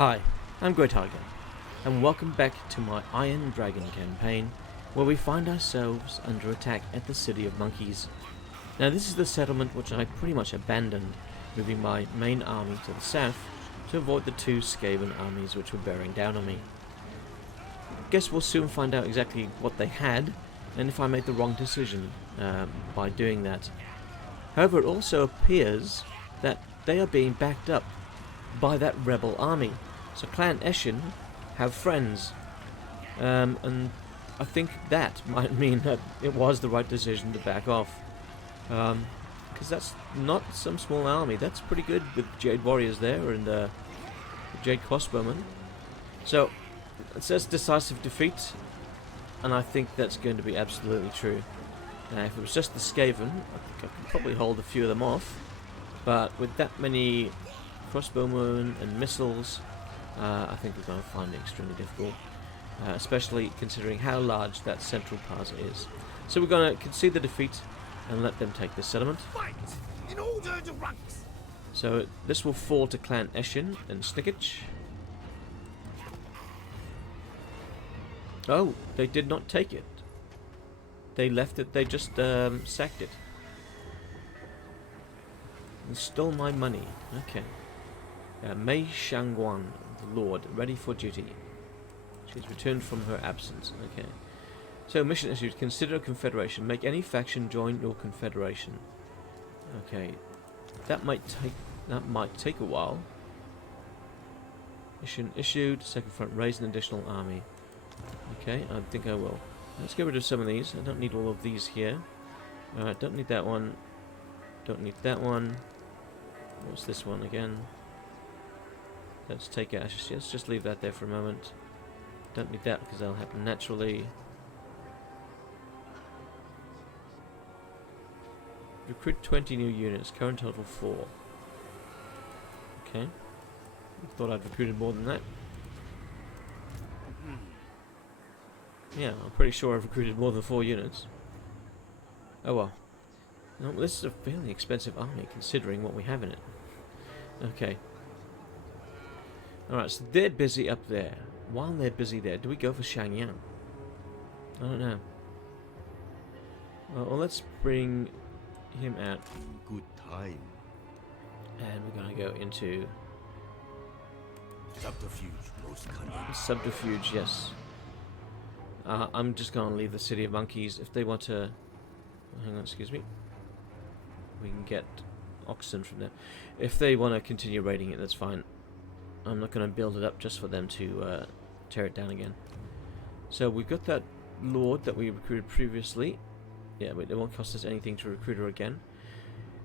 Hi, I'm Great Tiger, and welcome back to my Iron Dragon campaign, where we find ourselves under attack at the City of Monkeys. Now this is the settlement which I pretty much abandoned, moving my main army to the south to avoid the two Skaven armies which were bearing down on me. Guess we'll soon find out exactly what they had, and if I made the wrong decision by doing that. However, it also appears that they are being backed up by that rebel army. So Clan Eshin have friends, and I think that might mean that it was the right decision to back off, because that's not some small army. That's pretty good with Jade Warriors there and Jade Crossbowmen. So it says decisive defeat, and I think that's going to be absolutely true. Now if it was just the Skaven, I think I could probably hold a few of them off, but with that many crossbowmen and missiles, I think we're going to find it extremely difficult, especially considering how large that central plaza is. So we're going to concede the defeat and let them take this settlement. Fight in order to ranks. So this will fall to Clan Eshin and Snickage. Oh, they did not take it. They left it, they just sacked it. And stole my money. Okay. Mei Shangguan, the Lord, ready for duty. She's returned from her absence. Okay. So, mission issued. Consider a confederation. Make any faction join your confederation. Okay. That might take a while. Mission issued. Second front. Raise an additional army. Okay, I think I will. Let's get rid of some of these. I don't need all of these here. Alright, don't need that one. Don't need that one. What's this one again? Let's take it. Let's just leave that there for a moment. Don't need that because that'll happen naturally. Recruit 20 new units. Current total 4. Okay. Thought I'd recruited more than that. Yeah, I'm pretty sure I've recruited more than 4 units. Oh well. No, this is a fairly expensive army considering what we have in it. Okay. Alright, so they're busy up there. While they're busy there, do we go for Shangyang? I don't know. Well, let's bring him out. Good time. And we're going to go into Subterfuge, most cunning. subterfuge, yes. I'm just going to leave the City of Monkeys. If they want to... Hang on, excuse me. We can get oxen from there. If they want to continue raiding it, that's fine. I'm not going to build it up just for them to tear it down again. So we've got that Lord that we recruited previously. Yeah, but it won't cost us anything to recruit her again.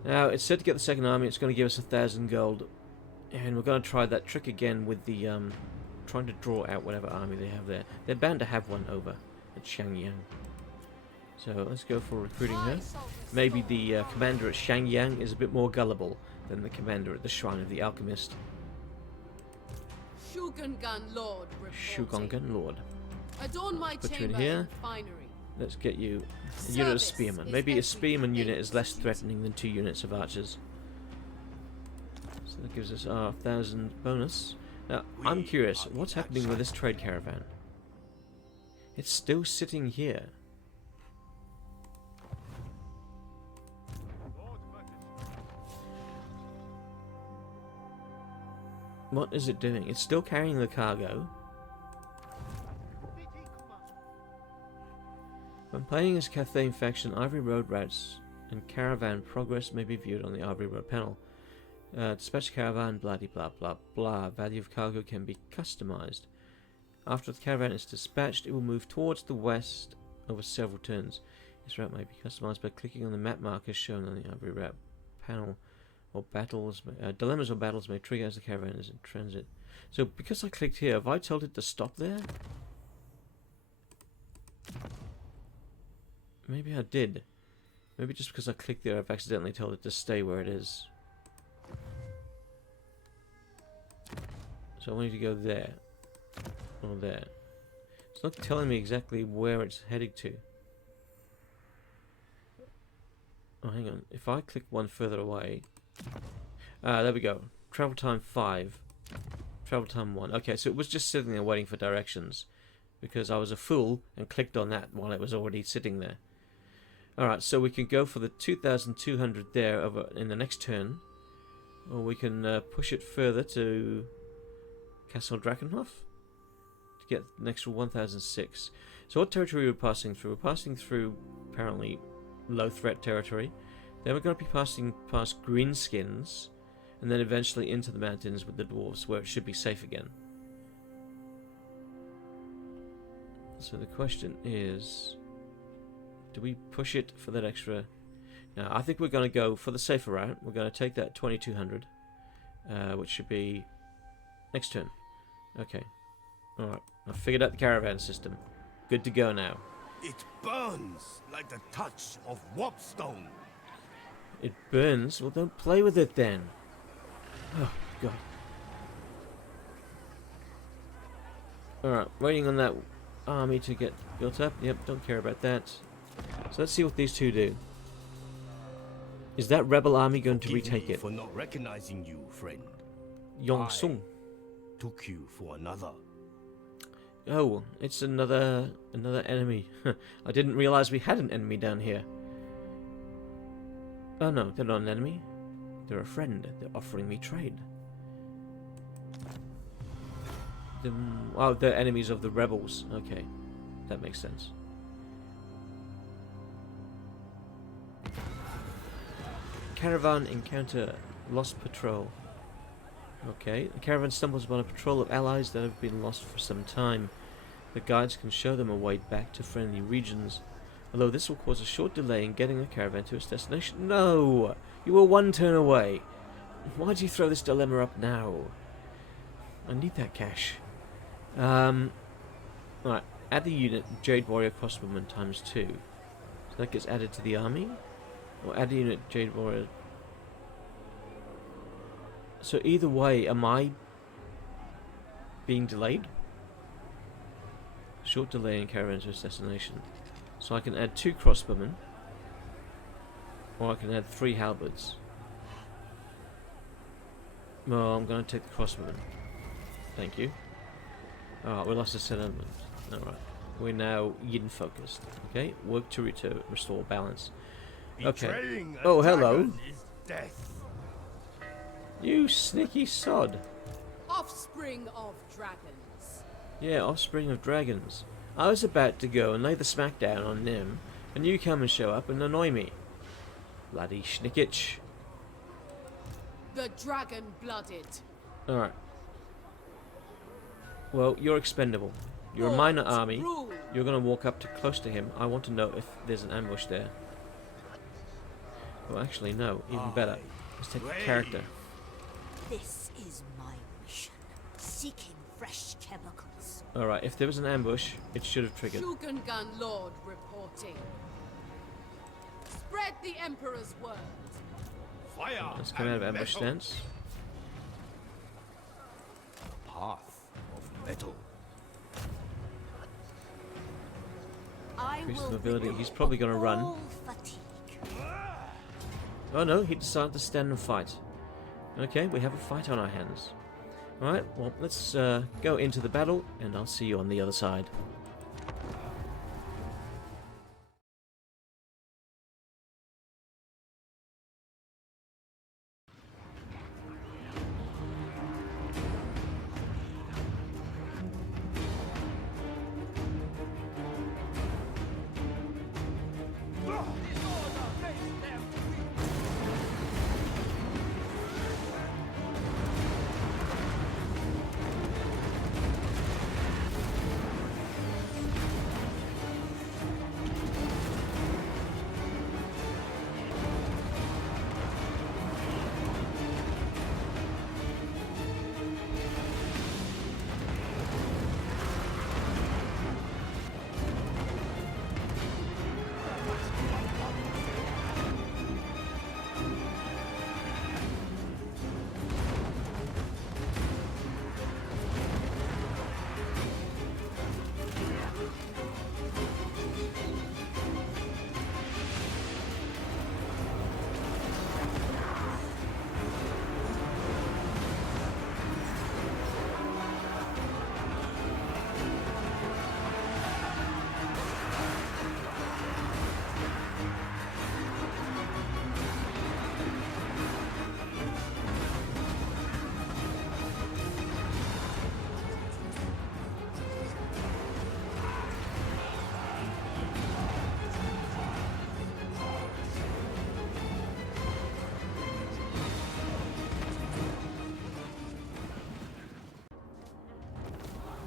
Now, it's said to get the second army. It's going to give us 1,000 gold. And we're going to try that trick again with the... trying to draw out whatever army they have there. They're bound to have one over at Shangyang. So let's go for recruiting her. Maybe the commander at Shangyang is a bit more gullible than the commander at the Shrine of the Alchemist. Shugungan Lord reporting. Shugungan Lord. Adorn my Put you in chamber here. in finery. Let's get you a unit of spearmen. Maybe a spearman unit is less threatening than 2 units of archers. So that gives us our 1,000 bonus. Now, I'm curious, what's happening with this trade caravan? It's still sitting here. What is it doing? It's still carrying the cargo. When playing as Cathay faction, Ivory Road routes and caravan progress may be viewed on the Ivory Road panel. Dispatch caravan, blah blah blah blah. Value of cargo can be customized. After the caravan is dispatched, it will move towards the west over several turns. This route may be customized by clicking on the map markers shown on the Ivory Route panel. Or battles, dilemmas or battles may trigger as the caravan is in transit. So because I clicked here, have I told it to stop there? Maybe I did. Maybe just because I clicked there, I've accidentally told it to stay where it is. So I want you to go there. Or there. It's not telling me exactly where it's heading to. Oh, hang on. If I click one further away... there we go. Travel time 5. Travel time 1. Okay, so it was just sitting there waiting for directions. Because I was a fool and clicked on that while it was already sitting there. Alright, so we can go for the 2,200 there over in the next turn. Or we can push it further to Castle Drakenhof to get an extra 1,006. So what territory are we passing through? We're passing through, apparently, low threat territory. Then we're going to be passing past Greenskins, and then eventually into the mountains with the dwarves, where it should be safe again. So the question is, do we push it for that extra? Now, I think we're going to go for the safer route. We're going to take that 2,200, which should be next turn. Okay. Alright, I've figured out the caravan system. Good to go now. It burns like the touch of warpstone. It burns? Well, don't play with it then. Oh, God. Alright, waiting on that army to get built up. Yep, don't care about that. So let's see what these two do. Is that rebel army going to retake it? For not recognizing you, friend. Yong Sung. Took you for another. Oh, it's another enemy. I didn't realize we had an enemy down here. Oh no, they're not an enemy. They're a friend. They're offering me trade. Oh, they're enemies of the rebels. Okay, that makes sense. Caravan encounter lost patrol. Okay, the caravan stumbles upon a patrol of allies that have been lost for some time. The guides can show them a way back to friendly regions, although this will cause a short delay in getting the caravan to its destination. No! You were one turn away. Why'd you throw this dilemma up now? I need that cash. Right, add the unit Jade Warrior Crossbowman ×2. So that gets added to the army? Or add the unit Jade Warrior... So either way, am I being delayed? Short delay in caravan to its destination. So I can add 2 crossbowmen, or I can add 3 halberds. Well, I'm going to take the crossbowmen. Thank you. Alright, we lost a settlement. Alright, we're now yin focused. Okay, work to restore balance. Okay. Betraying a Oh, hello. dragon is death. You sneaky sod. Offspring of dragons. Yeah, offspring of dragons. I was about to go and lay the smackdown on them, and you come and show up and annoy me. Bloody schnickitch. The dragon-blooded. Alright. Well, you're expendable. You're a minor army. Rule. You're going to walk up to close to him. I want to know if there's an ambush there. Well, actually, no. Even better. Let's take the character. This is my mission, seeking fresh chemicals. Alright, if there was an ambush, it should have triggered. Shugengan Lord reporting. Spread the Emperor's word. Fire. Let's come out of ambush metal. stance. Path of metal. I Increase will mobility. rid He's probably you gonna of run. all fatigue. Oh no, he decided to stand and fight. Okay, we have a fight on our hands. Alright, well, let's go into the battle, and I'll see you on the other side.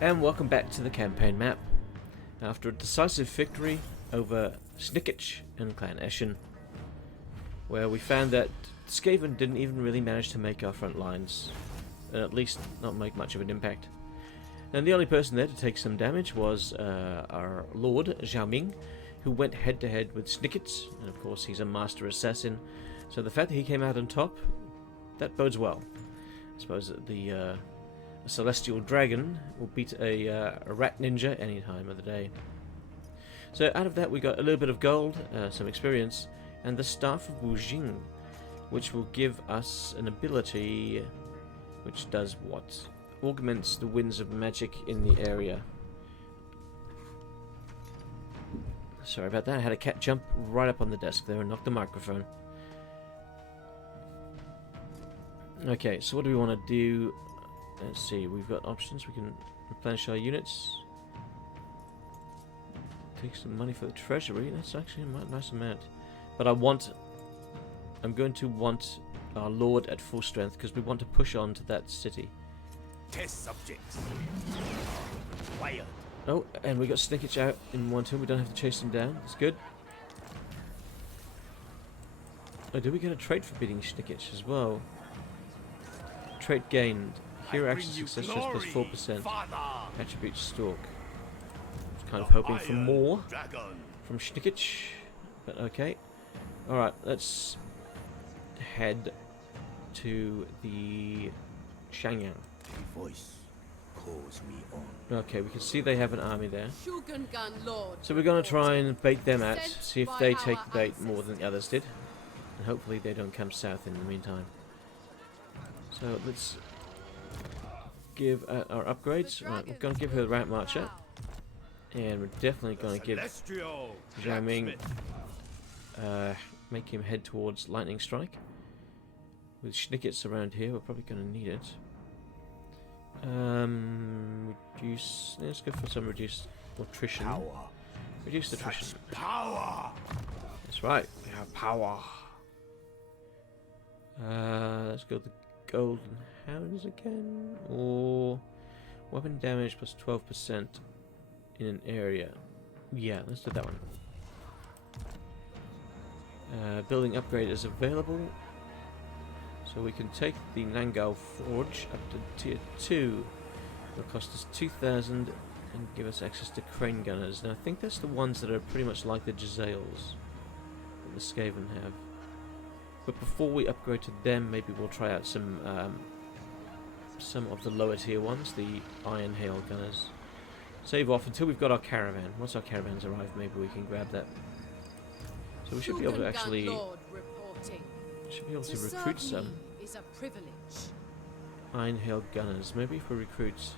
And welcome back to the campaign map. After a decisive victory over Snickich and Clan Eshin, where we found that Skaven didn't even really manage to make our front lines, at least not make much of an impact. And the only person there to take some damage was our Lord, Zhao Ming, who went head to head with Snickich, and of course he's a master assassin, so the fact that he came out on top, that bodes well. I suppose that the a celestial dragon will beat a rat ninja any time of the day. So out of that we got a little bit of gold, some experience, and the Staff of Wu Jing, which will give us an ability which does what? Augments the winds of magic in the area. Sorry about that, I had a cat jump right up on the desk there and knock the microphone. Okay, so what do we want to do? Let's see, we've got options. We can replenish our units. Take some money for the treasury. That's actually a nice amount. But I'm going to want our Lord at full strength because we want to push on to that city. Test subjects. Wired. Oh, and we got Snickich out in one turn. We don't have to chase him down. That's good. Oh, did we get a trait for beating Snickich as well? Trait gained. Hero action success chance plus 4%. Attribute stalk. I was kind of hoping for more from Snickich, but okay. Alright, let's head to the Shangyang. Voice calls me on. Okay, we can see they have an army there. Shogungan Lord So we're going to try reporting. and bait them out, Sent see if by they our take the bait more than ancestors. the others did. And hopefully they don't come south in the meantime. So let's give our upgrades. Right, we're going to give her the Rat Marcher. And we're definitely going to give Celestial Zhao Ming, blacksmith. make him head towards Lightning Strike. With Schnickets around here, we're probably going to need it. Reduce. Let's go for some reduced attrition. Power. Reduced attrition. Such power. That's right. We have power. Let's go the Golden Hounds again, or weapon damage plus 12% in an area. Yeah, let's do that one. Building upgrade is available, so we can take the Nangao Forge up to tier 2. It'll cost us 2,000 and give us access to Crane Gunners. Now I think that's the ones that are pretty much like the Giselles that the Skaven have. But before we upgrade to them, maybe we'll try out some of the lower tier ones, the Iron Hail Gunners. Save off until we've got our caravan. Once our caravans arrive, maybe we can grab that. So we should be able to Shogungan actually Lord reporting. to serve recruit some me is a privilege. Iron Hail Gunners. Maybe if we recruit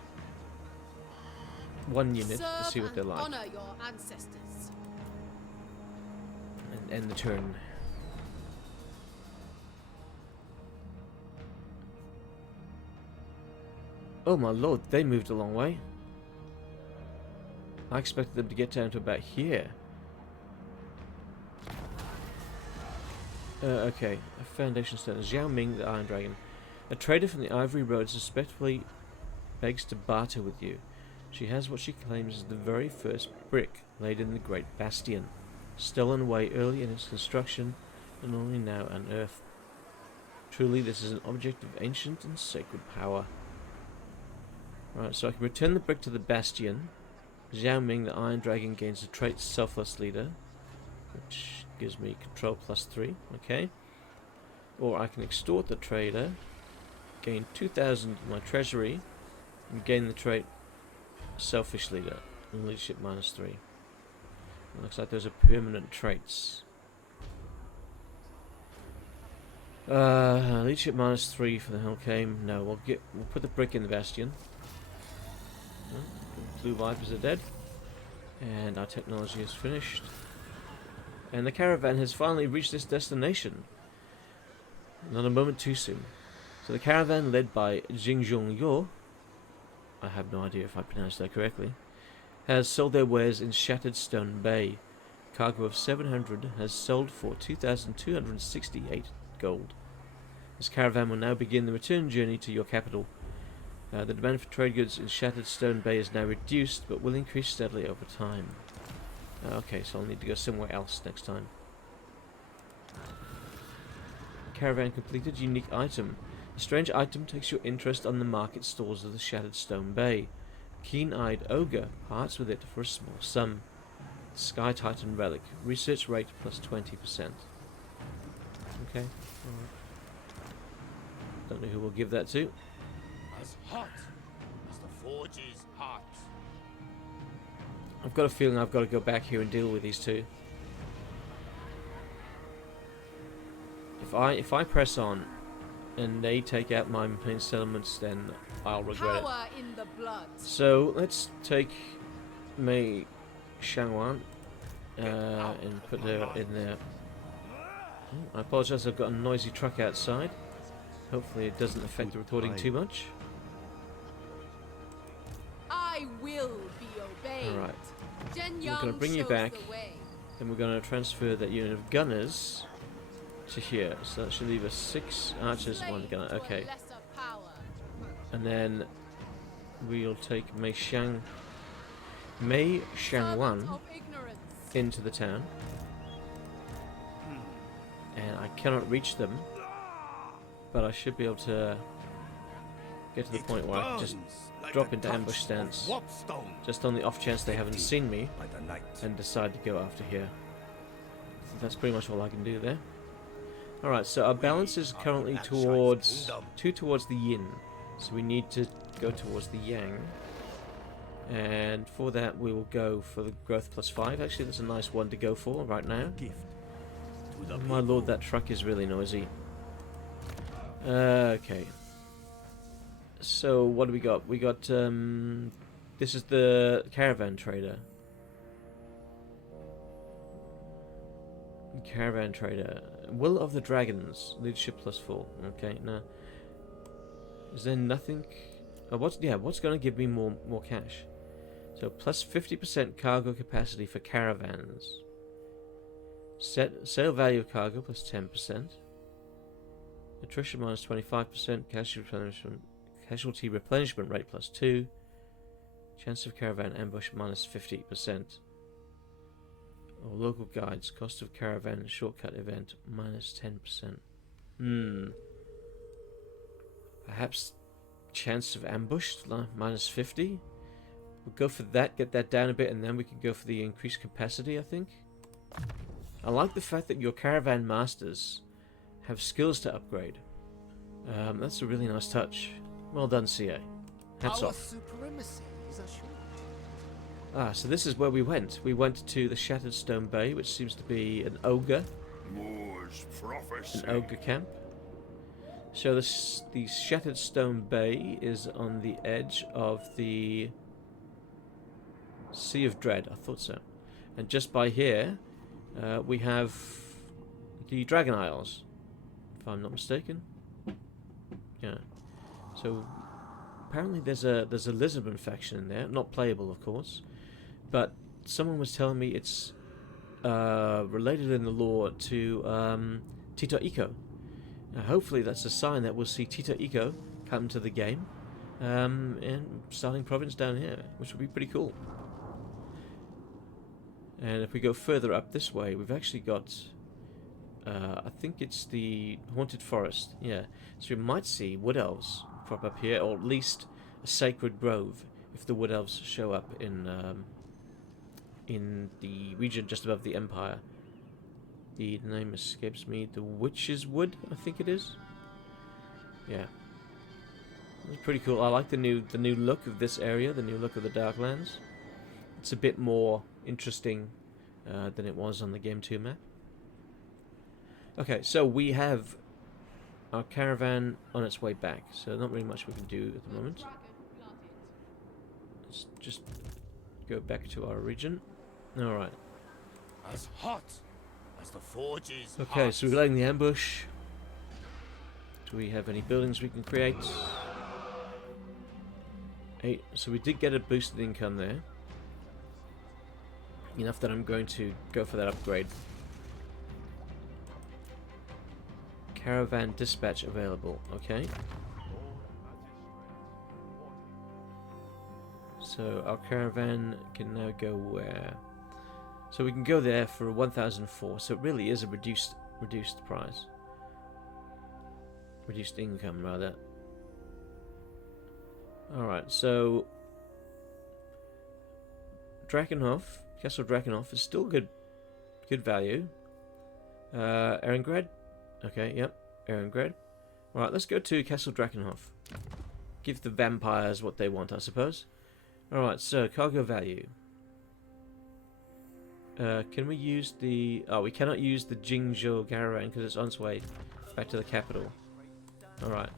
one unit to Serve see what they're and like, honor your ancestors. and end the turn. Oh my lord, they moved a long way. I expected them to get down to about here. Okay, a foundation stone. Zhao Ming, the Iron Dragon. A trader from the Ivory Road suspectfully begs to barter with you. She has what she claims is the very first brick laid in the Great Bastion, stolen away early in its construction and only now unearthed. Truly, this is an object of ancient and sacred power. Right, so I can return the brick to the Bastion. Zhao Ming, the Iron Dragon, gains the trait Selfless Leader, which gives me control plus 3, okay. Or I can extort the trader, gain 2,000 in my treasury, and gain the trait Selfish Leader, and leadership minus 3. It looks like those are permanent traits. Leadership minus 3 for the Hellcame. No, we'll put the brick in the Bastion. Blue Vipers are dead, and our technology is finished, and the caravan has finally reached its destination. Not a moment too soon. So the caravan, led by Jingjong Yo, I have no idea if I pronounced that correctly, has sold their wares in Shattered Stone Bay. Cargo of 700 has sold for 2,268 gold. This caravan will now begin the return journey to your capital. The demand for trade goods in Shattered Stone Bay is now reduced, but will increase steadily over time. Okay, so I'll need to go somewhere else next time. Caravan completed. Unique item. A strange item takes your interest on the market stalls of the Shattered Stone Bay. Keen-eyed ogre parts with it for a small sum. Sky Titan relic. Research rate plus 20%. Okay. Alright. Don't know who we'll give that to. As hot as the forge's heart. I've got a feeling I've got to go back here and deal with these two. If I press on and they take out my main settlements, then I'll regret Power it. in the blood. So let's take Mei Shangwan and put her in there. Oh, I apologise, I've got a noisy truck outside. Hopefully it doesn't affect the recording too much. I will be obeyed. Alright, Zhen we're going to bring you shows back, the way. and we're going to transfer that unit of gunners to here. So that should leave us 6 archers, 1 gunner. Slave to a Okay, lesser power. and then we'll take Mei Shangwan Servant of ignorance. into the town. And I cannot reach them, but I should be able to get to the point where I can just drop into ambush stance, just on the off chance they haven't seen me, By the night. and decide to go after here. So that's pretty much all I can do there. Alright, so our balance is currently towards towards the yin, so we need to go towards the yang. And for that we will go for the growth plus 5. Actually, that's a nice one to go for right now. Gift to the My lord, that truck is really noisy. Okay. So what do we got? We got this is the caravan trader. Caravan trader. Will of the Dragons. Leadership plus 4. Okay, now is there nothing? What's going to give me more cash? So plus 50% cargo capacity for caravans. Sale value of cargo plus 10%. Attrition minus 25%. Casualty replenishment rate plus 2. Chance of caravan ambush minus 50%. Or local guides. Cost of caravan shortcut event minus 10%. Perhaps chance of ambush minus 50. We'll go for that, get that down a bit, and then we can go for the increased capacity, I think. I like the fact that your caravan masters have skills to upgrade. That's a really nice touch. Well done, CA. Hats off. supremacy is assured. Ah, so this is where we went. We went to the Shattered Stone Bay, which seems to be an ogre. Moore's prophecy. An ogre camp. So the Shattered Stone Bay is on the edge of the Sea of Dread. I thought so. And just by here, we have the Dragon Isles, if I'm not mistaken. Yeah. So apparently there's a Lisbon faction in there, not playable, of course, but someone was telling me it's related in the lore to Tito Iko. Hopefully that's a sign that we'll see Tito Iko come to the game, and starting province down here, which would be pretty cool. And if we go further up this way, we've actually got, I think it's the Haunted Forest, yeah. So we might see Wood Elves crop up here, or at least a Sacred Grove, if the Wood Elves show up in the region just above the Empire. The name escapes me, the Witch's Wood, I think it is. Yeah. It's pretty cool. I like the new look of this area, the new look of the Darklands. It's a bit more interesting than it was on the Game 2 map. Okay, so we have our caravan on its way back, so not really much we can do at the moment. Let's just go back to our region. Alright. As hot as the forge's Okay, heart. so we're laying the ambush. Do we have any buildings we can create? 8. So we did get a boosted income there. Enough that I'm going to go for that upgrade. Caravan dispatch available. Okay. So our caravan can now go where? So we can go there for 1,004. So it really is a reduced price. Reduced income, rather. Alright, so Drakenhof, Castle Drakenhof is still good value. Ehrengrad? Okay, yep, Ehrengrad. Alright, let's go to Castle Drakenhof. Give the vampires what they want, I suppose. Alright, so cargo value. Can we use the... Oh, we cannot use the Jingzhou caravan because it's on its way back to the capital. Alright,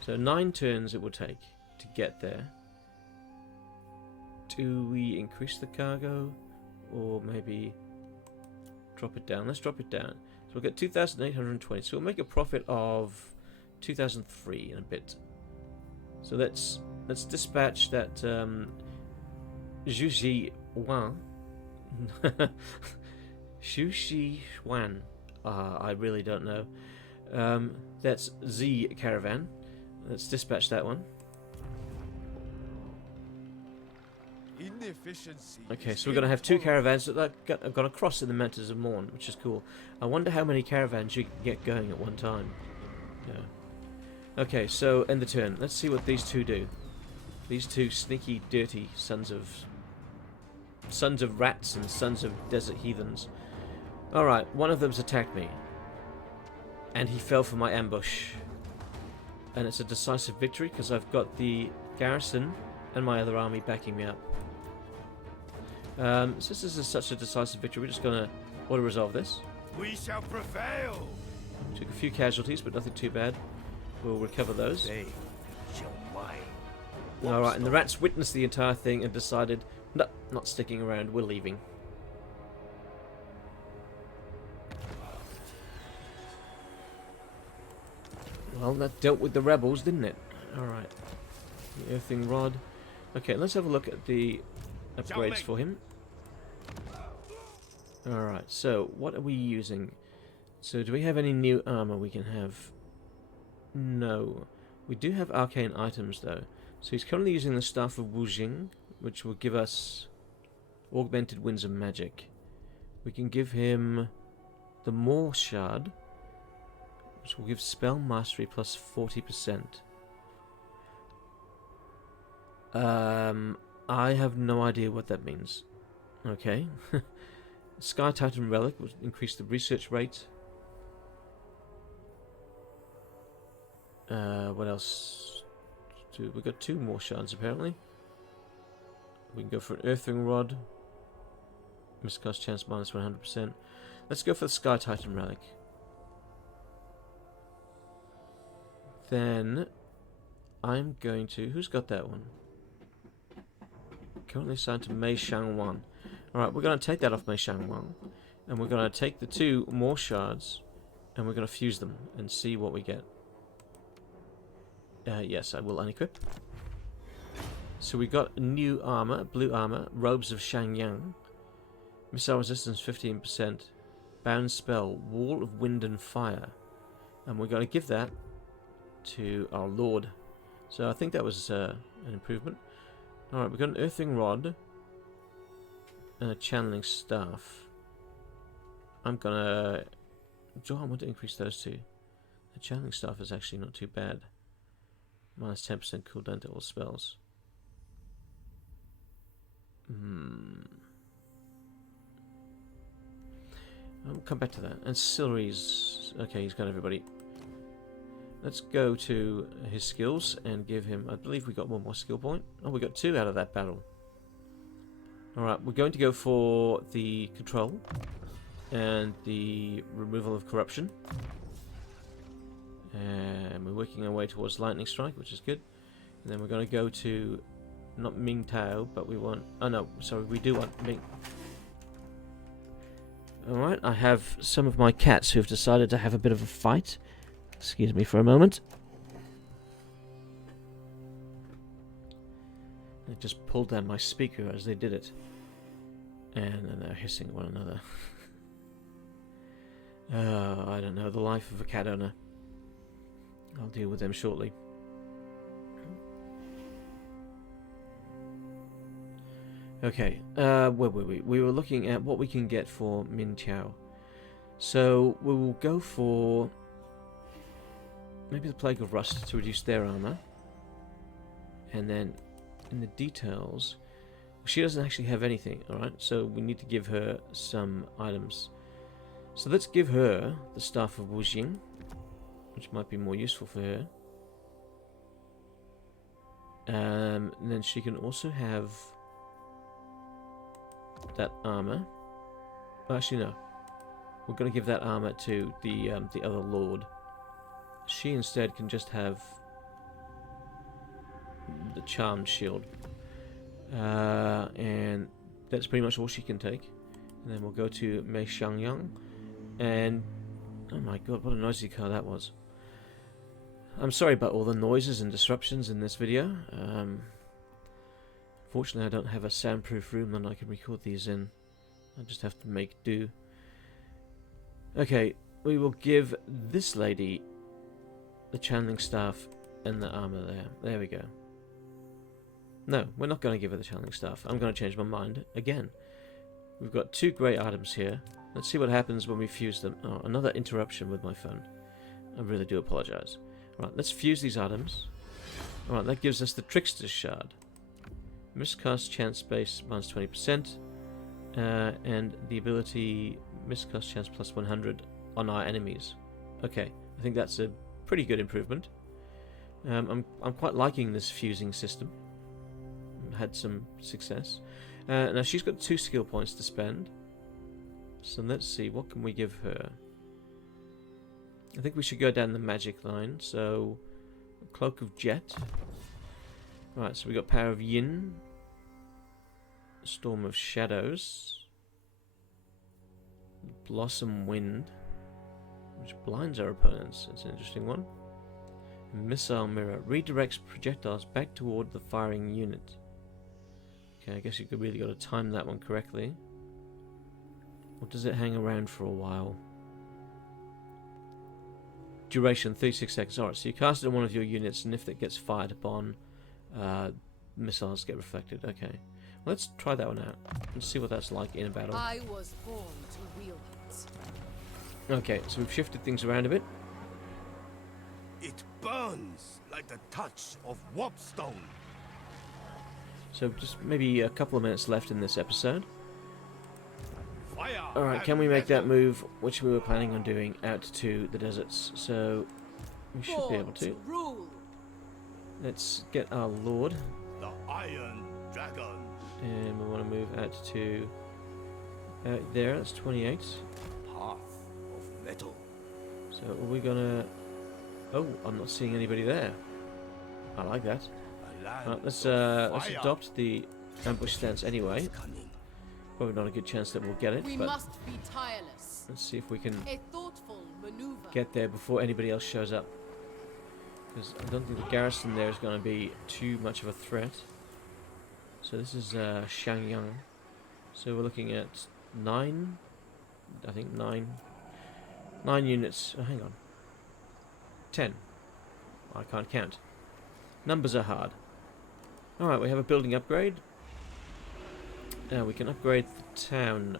so 9 turns it will take to get there. Do we increase the cargo? Or maybe drop it down? Let's drop it down. So we'll get 2,820. So we'll make a profit of 2,003 in a bit. So let's dispatch that Zhuxi Wan. Zhuxi Wan. I really don't know. That's Z caravan. Let's dispatch that one. Okay, so we're going to have 2 caravans that are going to cross in the Mantis of Morn, which is cool. I wonder how many caravans you can get going at one time. Yeah. Okay, so end the turn. Let's see what these 2 do. These 2 sneaky, dirty sons of rats and sons of desert heathens. Alright, one of them's attacked me. And he fell for my ambush. And it's a decisive victory because I've got the garrison and my other army backing me up. Since this is such a decisive victory, we're just going to auto-resolve this. We shall prevail. Took a few casualties, but nothing too bad. We'll recover those. They shall mine. Alright, and the rats witnessed the entire thing and decided, no, not sticking around, we're leaving. Well, that dealt with the rebels, didn't it? Alright. The earthing rod. Okay, let's have a look at the upgrades for him. Alright, so what are we using? So do we have any new armor we can have? No. We do have arcane items though. So he's currently using the Staff of Wujing, which will give us augmented winds of magic. We can give him the Maw Shard, which will give spell mastery plus 40%. I have no idea what that means. Okay. Sky Titan Relic will increase the research rate. What else? We've got 2 more shards apparently. We can go for an Earthring Rod. Miscast chance minus 100%. Let's go for the Sky Titan Relic. Then I'm going to... Who's got that one? Currently assigned to Mei Shangwan. Alright, we're going to take that off Mei Shangwan. And we're going to take the 2 more shards. And we're going to fuse them and see what we get. Yes, I will unequip. So we got new armor, blue armor, Robes of Shangyang. Missile resistance 15%. Bound spell, Wall of Wind and Fire. And we're going to give that to our Lord. So I think that was an improvement. Alright, we've got an Earthing Rod. And a Channeling Staff. I'm gonna... I want to increase those 2. The Channeling Staff is actually not too bad. Minus 10% cooldown to all spells. I'll come back to that. Ancillaries. Okay, he's got everybody. Let's go to his skills and give him... I believe we got 1 more skill point. Oh, we got 2 out of that battle. Alright, we're going to go for the control and the removal of corruption. And we're working our way towards Lightning Strike, which is good. And then we're going to go to, not Ming Tao, but we want... Oh no, sorry, we do want Ming. Alright, I have some of my cats who have decided to have a bit of a fight. Excuse me for a moment. They just pulled down my speaker as they did it. And then they're hissing at one another. I don't know, the life of a cat owner. I'll deal with them shortly. Okay, where were we? We were looking at what we can get for Min Chao. So we will go for maybe the Plague of Rust to reduce their armor. And then in the details, she doesn't actually have anything, alright? So we need to give her some items. So let's give her the Staff of Wu Jing, which might be more useful for her. And then she can also have that armor. Actually, no. We're going to give that armor to the other lord. She instead can just have the charmed shield. And that's pretty much all she can take. And then we'll go to Mei Xiangyang. And oh my god, what a noisy car that was. I'm sorry about all the noises and disruptions in this video. Fortunately, I don't have a soundproof room that I can record these in. I just have to make do. Okay, we will give this lady the channeling staff and the armor there. There we go. No, we're not going to give her the channeling staff. I'm going to change my mind again. We've got two great items here. Let's see what happens when we fuse them. Oh, another interruption with my phone. I really do apologize. Right, let's fuse these items. Alright, that gives us the Trickster's Shard. Miscast chance base minus 20%. And the ability miscast chance plus 100 on our enemies. Okay, I think that's a pretty good improvement. I'm quite liking this fusing system. Had some success. Now she's got 2 skill points to spend. So let's see, what can we give her? I think we should go down the magic line. So, Cloak of Jet. Right, so we got Power of Yin. Storm of Shadows. Blossom Wind. Which blinds our opponents. That's an interesting one. Missile Mirror. Redirects projectiles back toward the firing unit. Okay, I guess you could really got to time that one correctly. Or does it hang around for a while? Duration 36 seconds. Alright, so you cast it on one of your units, and if it gets fired upon, missiles get reflected. Okay, let's try that one out and see what that's like in a battle. I was born to wield it. Okay, so we've shifted things around a bit. It burns like the touch of warpstone. So just maybe a couple of minutes left in this episode. Fire. Alright, can we make that move, which we were planning on doing, out to the deserts? So we should be able to. Rule. Let's get our lord. The Iron Dragon. And we want to move out to there, that's 28. Path of metal. So are we gonna... Oh, I'm not seeing anybody there. I like that. Let's adopt the ambush stance anyway. Probably not a good chance that we'll get it, We but must be tireless. let's see if we can A thoughtful maneuver. get there before anybody else shows up. Because I don't think the garrison there is going to be too much of a threat. So this is Xiangyang. So we're looking at 9 units. Oh, hang on. 10. I can't count. Numbers are hard. Alright, we have a building upgrade. We can upgrade the town.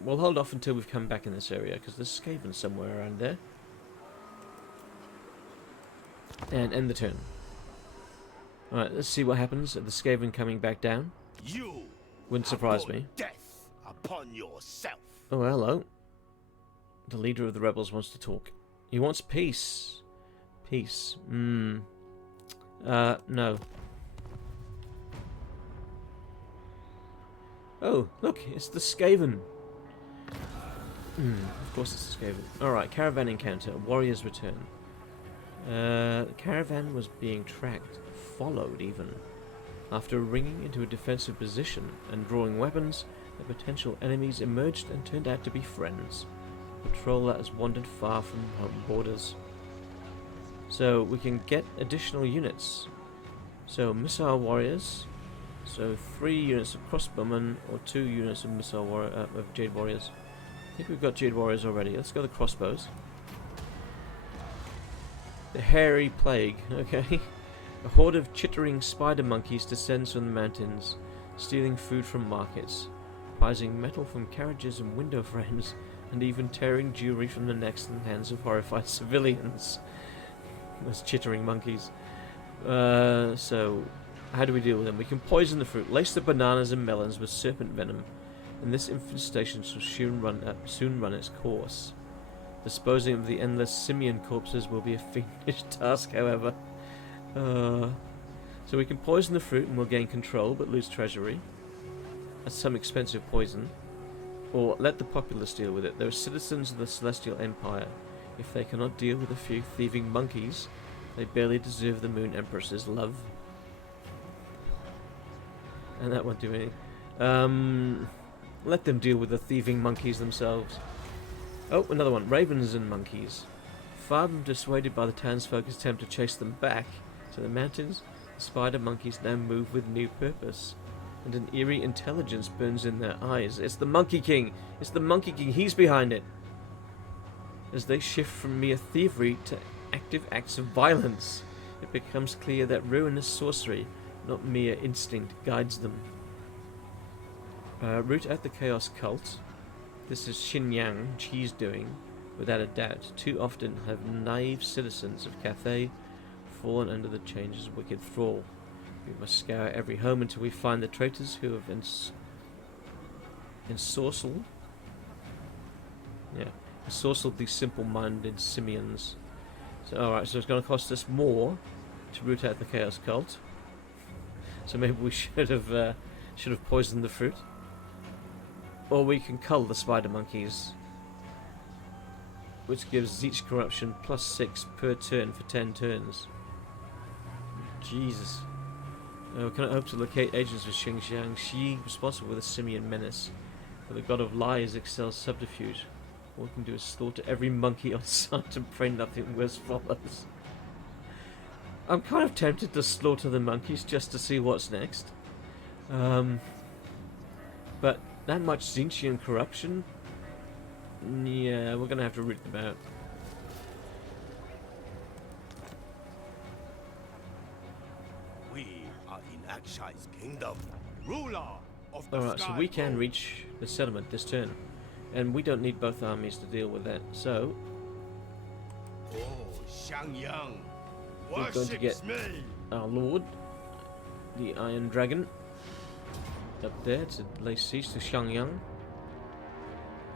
We'll hold off until we've come back in this area, because there's Skaven somewhere around there. And end the turn. Alright, let's see what happens at the Skaven coming back down. You Wouldn't surprise me. Death upon yourself. Oh, hello. The leader of the rebels wants to talk. He wants peace. Peace. No. Oh, look, it's the Skaven. Of course it's the Skaven. Alright, caravan encounter. Warriors return. The caravan was being tracked, followed even. After ringing into a defensive position and drawing weapons, the potential enemies emerged and turned out to be friends. A patrol that has wandered far from home borders. So we can get additional units. So missile warriors. So 3 units of crossbowmen or 2 units of of jade warriors. I think we've got jade warriors already. Let's go the crossbows. The hairy plague. Okay. A horde of chittering spider monkeys descends from the mountains. stealing food from markets, prizing metal from carriages and window frames, and even tearing jewelry from the necks and hands of horrified civilians. Those chittering monkeys. So, how do we deal with them? We can poison the fruit, lace the bananas and melons with serpent venom, and this infestation shall soon run its course. Disposing of the endless simian corpses will be a fiendish task, however. So we can poison the fruit and we'll gain control but lose treasury. That's some expensive poison. Or let the populace deal with it. They are citizens of the Celestial Empire. If they cannot deal with a few thieving monkeys, they barely deserve the Moon Empress's love. And that won't do anything. Let them deal with the thieving monkeys themselves. Oh, another one. Ravens and monkeys. Far from dissuaded by the townsfolk's attempt to chase them back to the mountains, the spider monkeys now move with new purpose, and an eerie intelligence burns in their eyes. It's the Monkey King! It's the Monkey King! He's behind it! As they shift from mere thievery to active acts of violence, it becomes clear that ruinous sorcery, not mere instinct, guides them. Root out the Chaos Cult. This is Xinyang, Chi's doing, without a doubt. Too often have naive citizens of Cathay fallen under the change's wicked thrall. We must scour every home until we find the traitors who have ensorcelled these simple-minded simians. So, alright, so it's going to cost us more to root out the Chaos Cult. So maybe we should have poisoned the fruit. Or we can cull the spider monkeys, which gives each corruption +6 per turn for 10 turns. Jesus. Can I hope to locate agents of Xinjiang? She responsible with a simian menace. For the god of lies excels subterfuge. All we can do is slaughter every monkey on sight and pray nothing worse follows. I'm kind of tempted to slaughter the monkeys just to see what's next. But that much Xinjiang corruption? Yeah, we're going to have to root them out. We are in Akshai's kingdom, ruler of the Alright, so sky we can world. reach the settlement this turn. And we don't need both armies to deal with that. So, Oh, Xiangyang, we're going to worships get me. our lord, the Iron Dragon, up there to lay siege to Xiangyang.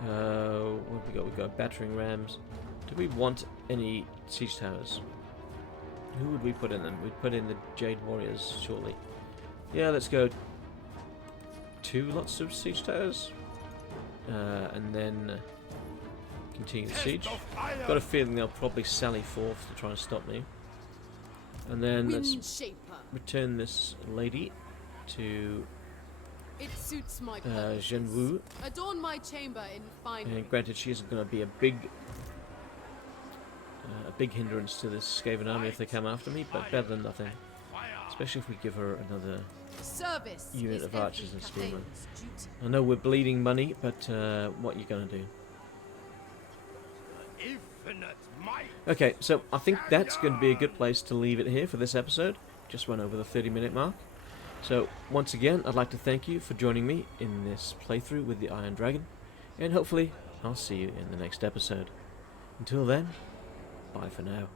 What have we got? We've got battering rams. Do we want any siege towers? Who would we put in them? We'd put in the Jade Warriors, surely. Yeah, let's go 2 lots of siege towers. And then continue the siege. Got a feeling they'll probably sally forth to try and stop me. And then let's Windshaper. return this lady to It suits my Xen Wu. Adorn my chamber in fine. And granted, she isn't going to be a big hindrance to this Skaven army if they come after me, but better than nothing. Especially if we give her another Service unit is of archers every and spearmen. Cathay's duty. I know we're bleeding money, but what are you going to do? Infinite might. Okay, so I think that's going to be a good place to leave it here for this episode. Just run over the 30-minute mark. So, once again, I'd like to thank you for joining me in this playthrough with the Iron Dragon, and hopefully I'll see you in the next episode. Until then, bye for now.